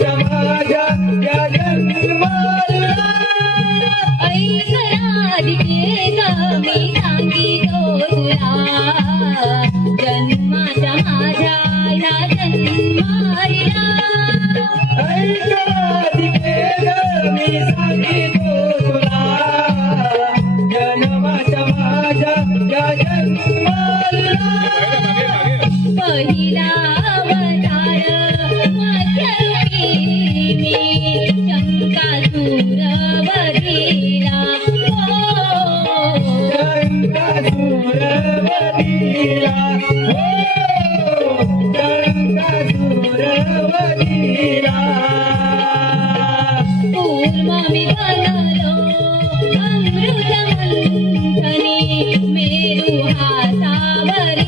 जन्माच्या माझ्या या जन्माला ऐक राधिके ग मी सांगितो तुला जन्माच्या माझ्या या जन्माला ऐक राधिके ग मी सांगितो तुला जन्माच्या माझ्या या जन्माला पहिला अवतार मध्यरूपी मी शंकासूर वधिला शंकासूर वधिला शंकासूर वधिला कूर्म मी बनलो अमृत मंथनी मेरू हातावरीला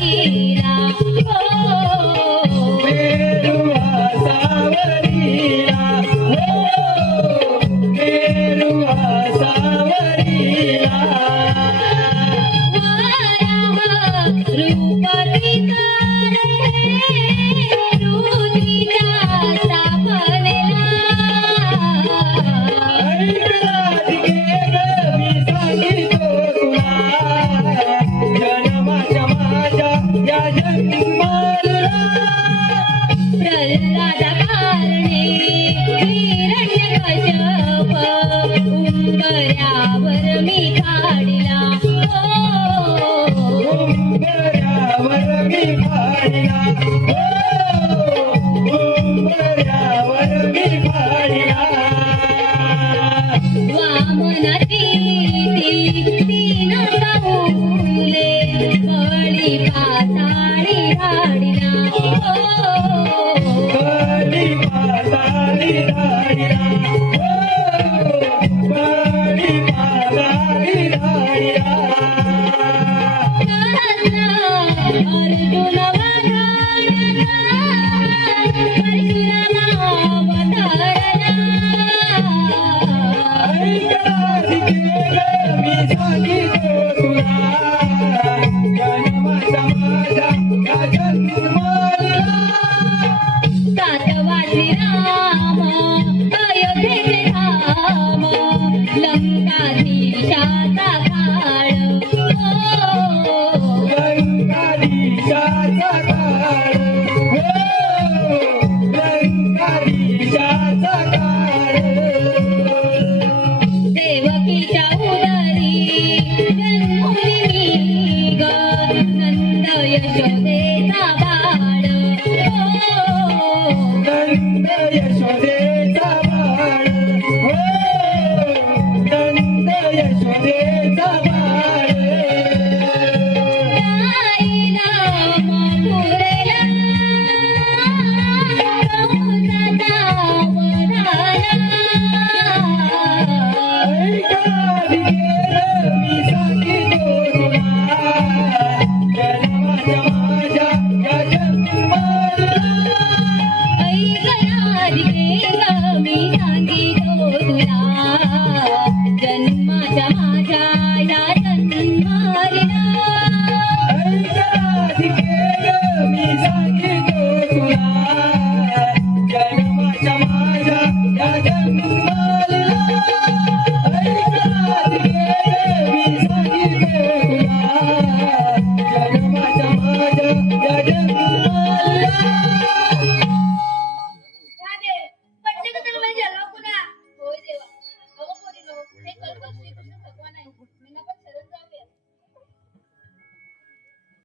मेरुआ सावरीला मेरुआ सावरीला रूप पितारे रुद्रीचा स्थापनेला ऐक राधिके ग मी सांगितो तुला जन्माच्या माझ्या या जन्माला प्रल्हाद कारणे हिरण्यकश्यप उंबऱ्यावर मी काढला उंबऱ्यावर मी काढला उंबऱ्यावर मी काढला वामनाची तीन पाऊले बळी पाताळी धाडिला बळी पाताळी धाडिला बळी पाताळी धाडिला अर्जुन वधारला परशुरामा वधारला ऐक राधिके ग मी सांगितो तुला जन्माच्या माझ्या या जन्माला सातवा श्रीराम अयोध्येचे धाम लंकाधीशाचा काळ लंकाधीशाचा काळ लंकाधीशाचा काळ देवकीच्या उदरी जन्मली मी ग नंद यशोदेचा बाळ नंद यशोदे